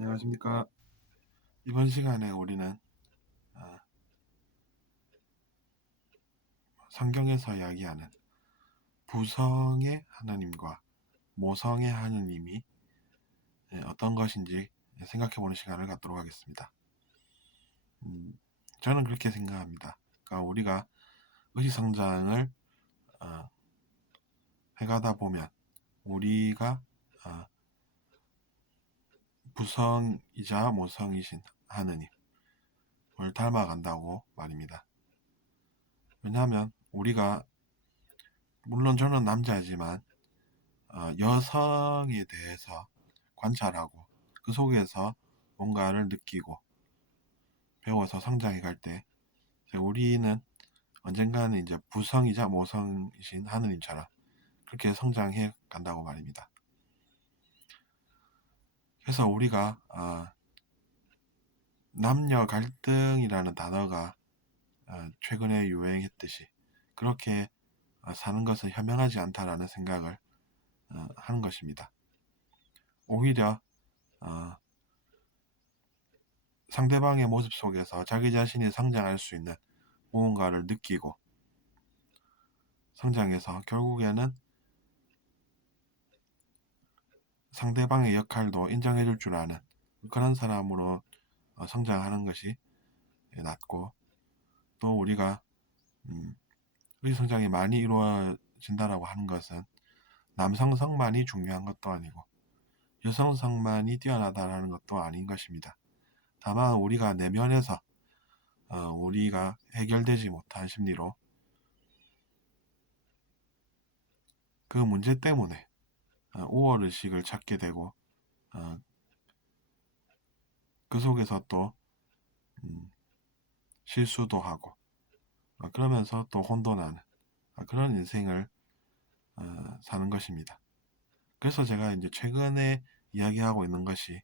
안녕하십니까. 이번 시간에 우리는 어, 성경에서 이야기하는 부성의 하나님과 모성의 하나님이 어떤 것인지 생각해보는 시간을 갖도록 하겠습니다. 저는 그렇게 생각합니다. 그러니까 우리가 의식성장을 어, 해가다 보면 우리가 부성이자 모성이신 하느님을 닮아간다고 말입니다. 왜냐하면 우리가, 물론 저는 남자이지만 여성에 대해서 관찰하고 그 속에서 뭔가를 느끼고 배워서 성장해 갈 때 우리는 언젠가는 이제 부성이자 모성이신 하느님처럼 그렇게 성장해 간다고 말입니다. 그래서 우리가 남녀 갈등이라는 단어가 최근에 유행했듯이 그렇게 사는 것은 현명하지 않다라는 생각을 하는 것입니다. 오히려 상대방의 모습 속에서 자기 자신이 성장할 수 있는 무언가를 느끼고 성장해서 결국에는 상대방의 역할도 인정해 줄 줄 아는 그런 사람으로 성장하는 것이 낫고, 또 우리가 우리 성장이 많이 이루어진다라고 하는 것은 남성성만이 중요한 것도 아니고 여성성만이 뛰어나다라는 것도 아닌 것입니다. 다만 우리가 내면에서 우리가 해결되지 못한 심리로 그 문제 때문에 우월의식을 찾게 되고 그 속에서 또 실수도 하고 그러면서 또 혼돈하는 그런 인생을 사는 것입니다. 그래서 제가 이제 최근에 이야기하고 있는 것이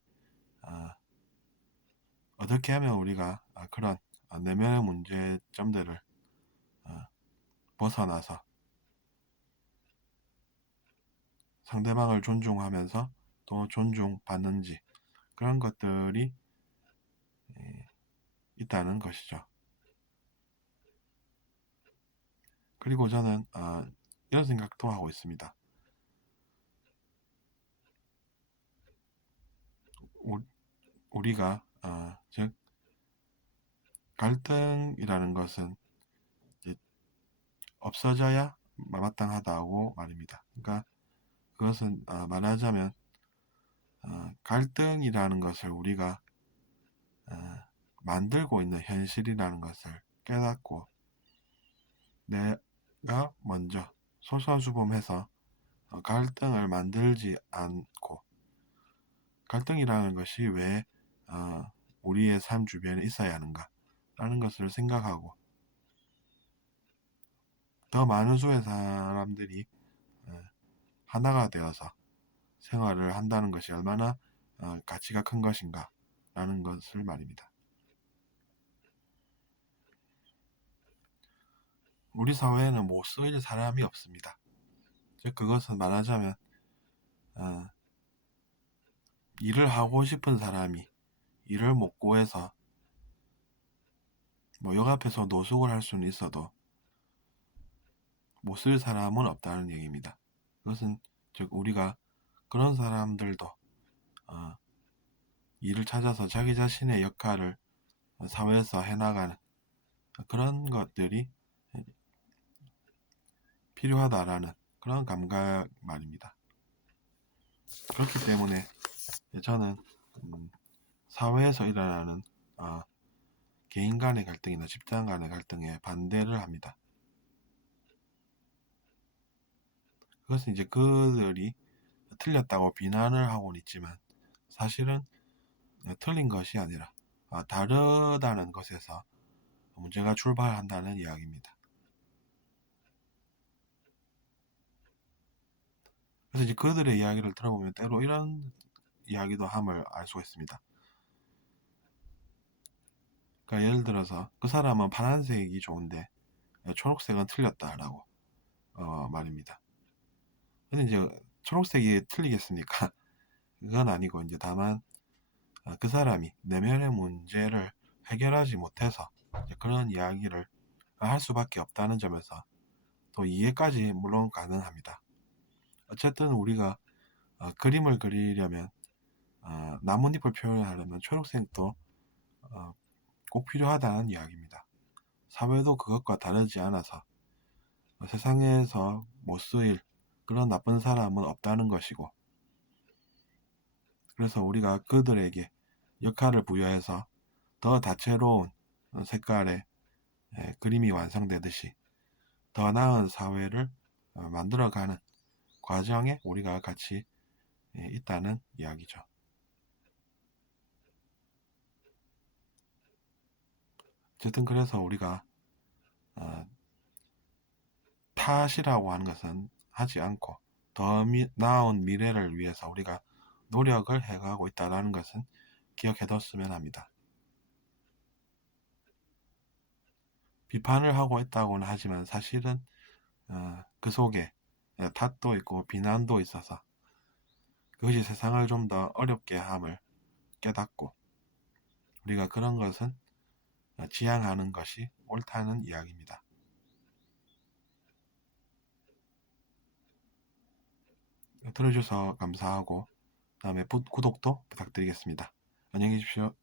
어떻게 하면 우리가 그런 내면의 문제점들을 벗어나서 상대방을 존중하면서 또 존중받는지 그런 것들이 있다는 것이죠. 그리고 저는 이런 생각도 하고 있습니다. 우리가 즉 갈등이라는 것은 이제 없어져야 마땅하다고 말입니다. 그러니까 그것은 말하자면 갈등이라는 것을 우리가 만들고 있는 현실이라는 것을 깨닫고 내가 먼저 솔선수범해서 갈등을 만들지 않고, 갈등이라는 것이 왜 우리의 삶 주변에 있어야 하는가 라는 것을 생각하고 더 많은 수의 사람들이 하나가 되어서 생활을 한다는 것이 얼마나 가치가 큰 것인가 라는 것을 말입니다. 우리 사회에는 못 쓰일 사람이 없습니다. 즉 그것은 말하자면 일을 하고 싶은 사람이 일을 못 구해서 역 앞에서 노숙을 할 수는 있어도 못 쓸 사람은 없다는 얘기입니다. 그것은 즉 우리가 그런 사람들도 일을 찾아서 자기 자신의 역할을 사회에서 해나가는 그런 것들이 필요하다라는 그런 감각 말입니다. 그렇기 때문에 저는 사회에서 일어나는 개인 간의 갈등이나 집단 간의 갈등에 반대를 합니다. 그것은 이제 그들이 틀렸다고 비난을 하고는 있지만 사실은 틀린 것이 아니라 다르다는 것에서 문제가 출발한다는 이야기입니다. 그래서 이제 그들의 이야기를 들어보면 때로 이런 이야기도 함을 알 수가 있습니다. 그러니까 예를 들어서 그 사람은 파란색이 좋은데 초록색은 틀렸다라고 말입니다. 근데 이제 초록색이 틀리겠습니까? 그건 아니고 이제 다만 그 사람이 내면의 문제를 해결하지 못해서 그런 이야기를 할 수밖에 없다는 점에서 또 이해까지 물론 가능합니다. 어쨌든 우리가 그림을 그리려면 나뭇잎을 표현하려면 초록색도 꼭 필요하다는 이야기입니다. 사회도 그것과 다르지 않아서 세상에서 못 쓰일 그런 나쁜 사람은 없다는 것이고, 그래서 우리가 그들에게 역할을 부여해서 더 다채로운 색깔의 그림이 완성되듯이 더 나은 사회를 만들어가는 과정에 우리가 같이 있다는 이야기죠. 어쨌든 그래서 우리가 탓이라고 하는 것은 하지 않고 더 나은 미래를 위해서 우리가 노력을 해가고 있다는 것은 기억해뒀으면 합니다. 비판을 하고 있다고는 하지만 사실은 그 속에 탓도 있고 비난도 있어서 그것이 세상을 좀 더 어렵게 함을 깨닫고 우리가 그런 것은 지양하는 것이 옳다는 이야기입니다. 들어주셔서 감사하고 다음에 구독도 부탁드리겠습니다. 안녕히 계십시오.